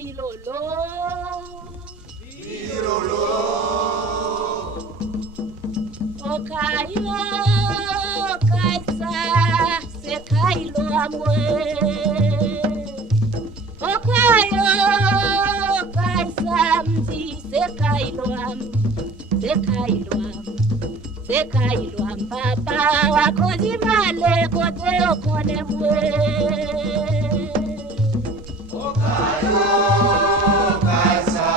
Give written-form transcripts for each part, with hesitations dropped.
Pilolo. Pilolo. Okayo, kaisa, se kailo amwe. Okayo, kaisa mzi, se kailo am, se kailo am, se kailo am. Papa wako zimale kote okone mwe. Okayo, kaisa,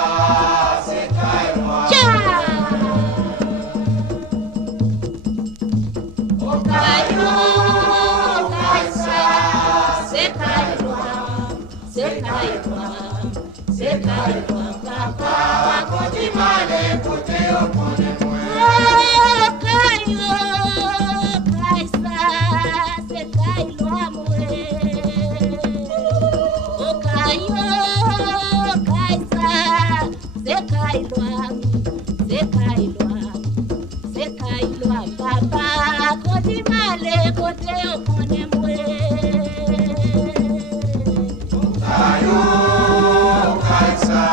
se kailo am. Okayo, kaisa, se kailo am, se kailo am, se kailo am. Papa wako Zimale kote okone mwe. Okayo, kaisa, se kailo amwe. Okayo, kaisa, se kailo am, se kailo am, se kailo am. Papa kote male kote okone mwe. Okayo, kaisa,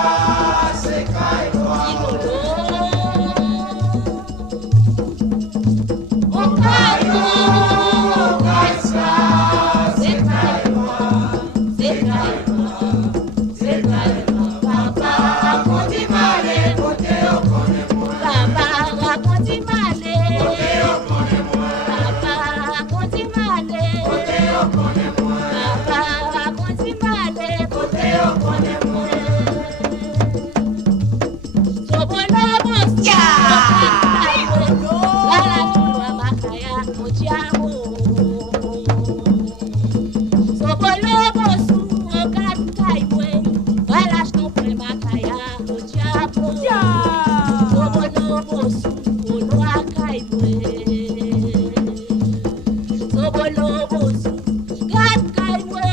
se kailo am. Okayo, Kaisa, se kailo am. se kailo am, se kailo am. Papa kote male Kote okone mwe. Papa kote male. Kote okone mwe. Papa kote male. Kote okone mwe. Papa kote male. Kote okone mwe. Sobolo bosia. Wala tulwa makaya mojamu. Sobolo bosu okat kaimwe. Wala shtompwe makaya mojamu. Sobolo bosu olwa kaimwe. Sobolo bosu kat kaimwe.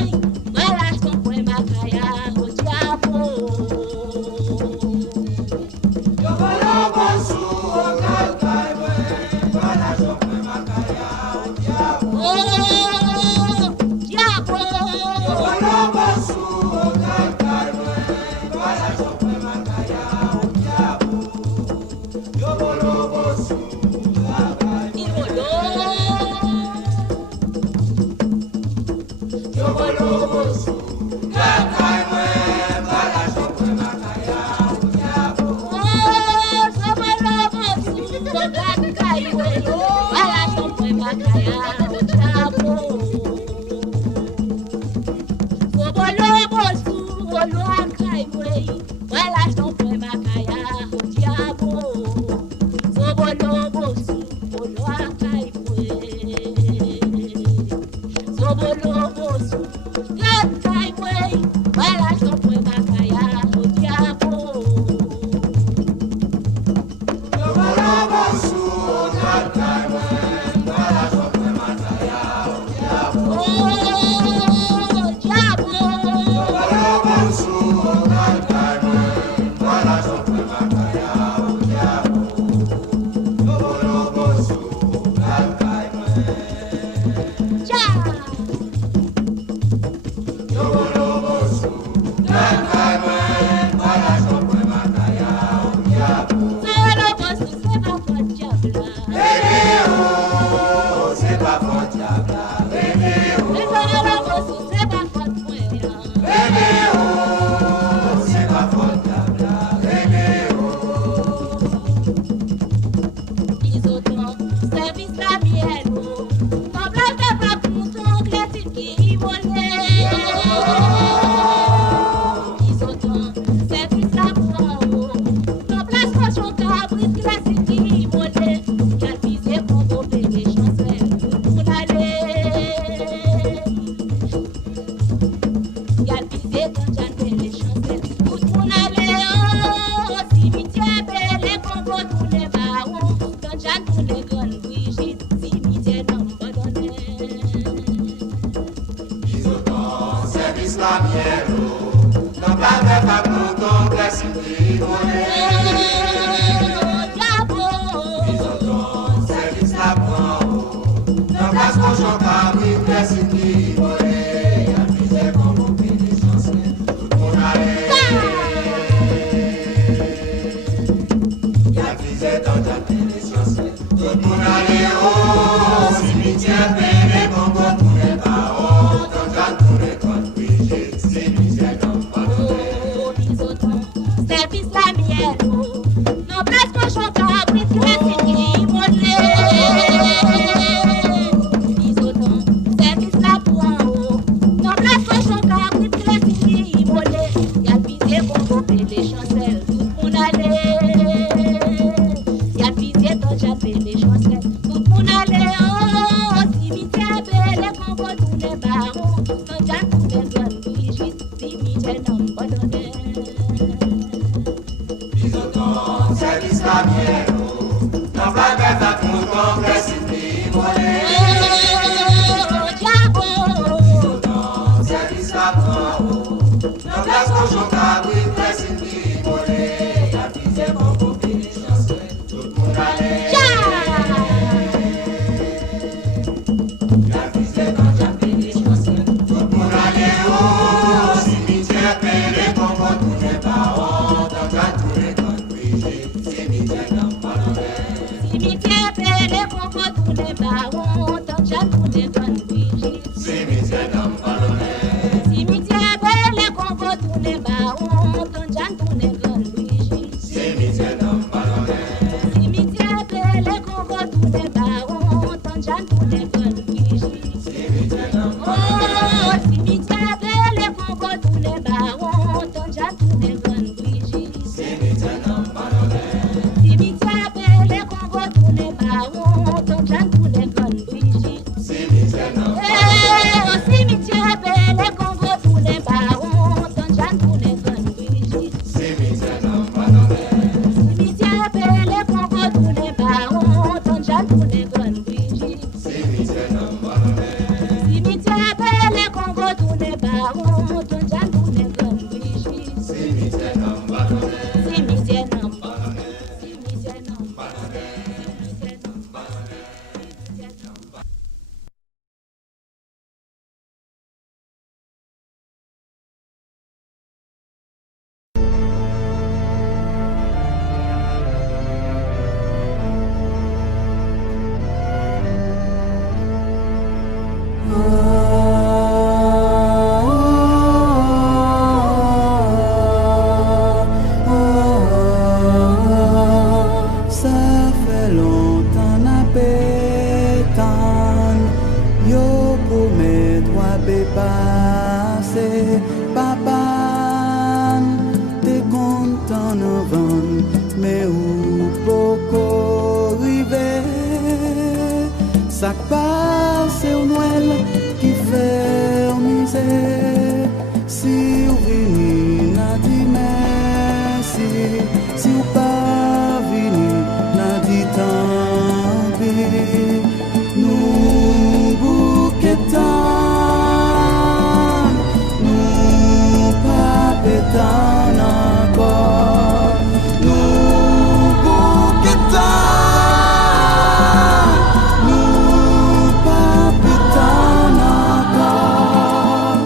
Wala shtompwe makaya mojamu. Yobolobo su ogal kaiwe. Bala jokwe makaya odiabo. Oh, diabo! Yobolobo su ogal kaiwe. Bala jokwe makaya odiabo. Yobolobo su ogal kaiwe. Irolo! Yobolobo su ogal kaiwe. Bala jokwe makaya odiabo. Oh, sobolobosu, ogatkaiwe, wala shompwe makaya odiabo. Sobolobosu, olwakaiwe, wala shompwe makaya odiabo. Sobolobosu, olwakaiwe. Sobolobosu, gatkaiwe, wala shompwe makaya odiabo. Yobolobo su ogal kaiwe. Bala jokwe makaya odiabo. Oh, diabo! Yobolobo su ogal kaiwe. Bala jokwe makaya odiabo. Yobolobo su ogal kaiwe. Ja! Yobolobo su ogal kaiwe. Bala jokwe makaya odiabo. Sobolobosu, c'est pas votre diable. Bébé oh, c'est pas mon diable. Bébé oh, Sobolobosu, c'est pas votre moyen. bébé oh, c'est pas mon diable. Bébé oh. Ils ont service la mienne. Comme la fait pas pour ton classique qui volait. Ils ont service la mienne. Comme la station cabrit classique qui volait. Qu'elle visait pour bomber les chancelles pour l'aller. Qu'elle visait quand j'avais les chancelles pour aller. Oh, cimetière belle et combo tous les barons. Quand j'en tous les grandes Brigitte, cimetière n'abandonnait. Ils ont service la mienne. Non pas de pas pour ton classique qui volait. Oh, diabo! Ils ont service la prend. Non pas qu'on chante à brille classique qui volait. Y'a misé comme on fait des chansons. Tout le monde allait. pardonner. Bisoton, service la mienne, non pas bête à ton temps, précipité, volé. Oh, diable. Bisoton, service la prend, non place qu'au jour cabri, précipité, volé. La fille est mon copie, les chansons, tout le monde allait. La fille est quand j'appelle les chansons, tout le monde allait. Oh, cimetière, péré, qu'on va tout les parents, dans ta tous les conduits, cimetière, dans pas l'envers. Cimetière, pélé, qu'on va tous les barons, tant que j'ai tous les bonnes vigiles. Cimetière, dans pas l'envers. Cimetière, pélé, qu'on va tous les barons, tant que j'ai tous les bonnes vigiles. Cimetière, dans pas l'envers. Cimetière, pélé, qu'on va tous les barons, tant que j'ai tous les bonnes vigiles. Cimetière, dans pas Oh, cimetière, pélé, qu'on va tous les barons, tant que j'ai tous les bonnes vigiles. cimetière, dans pas l'envers. Cimetière, pélé, qu'on va tous les barons, tant que j'ai tous les bonnes vigiles. Cimetière, dans pas Au cimetière, belle, qu'on voit tous les barons, tant j'aime tous les bonnes vigiles. cimetière, dans pas l'envers. Cimetière, belle, qu'on voit tous les barons, tant j'aime tous les bonnes vigiles. Cimetière, dans pas l'envers. Cimetière, belle, qu'on voit tous les barons, tant j'aime tous les bonnes vigiles. Cimetière, dans pas l'envers. Cimetière, non, Pas l'envers. cimetière, non, Pas l'envers. cimetière, non, Pas l'envers. cimetière, non. Ça fait longtemps n'a pétan, yo pour mes doigts passer, papa, t'es content novembre, mais où beaucoup river, ça passe au Noël qui fait misère, si vous venez n'a dit merci, si vous pas venu n'a dit tant pis, nous bouquetons, nous pas pétons encore, nous bouquetons, nous pas pétons encore.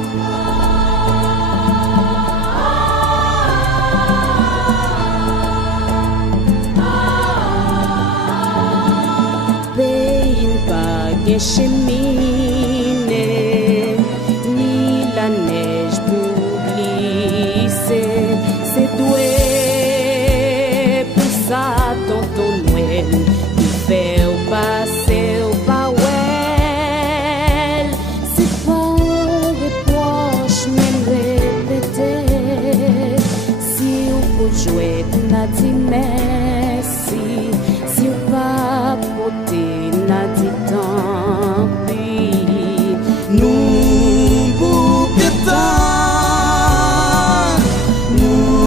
Pays pas de cheminée, ni la neige pour glisser. C'est doué pour ça, tonton Noël, qui fait au passer au pawel. C'est pas des poches, même répéter. Si on peut jouer, n'a dit merci. Si on va porter, n'a dit tant.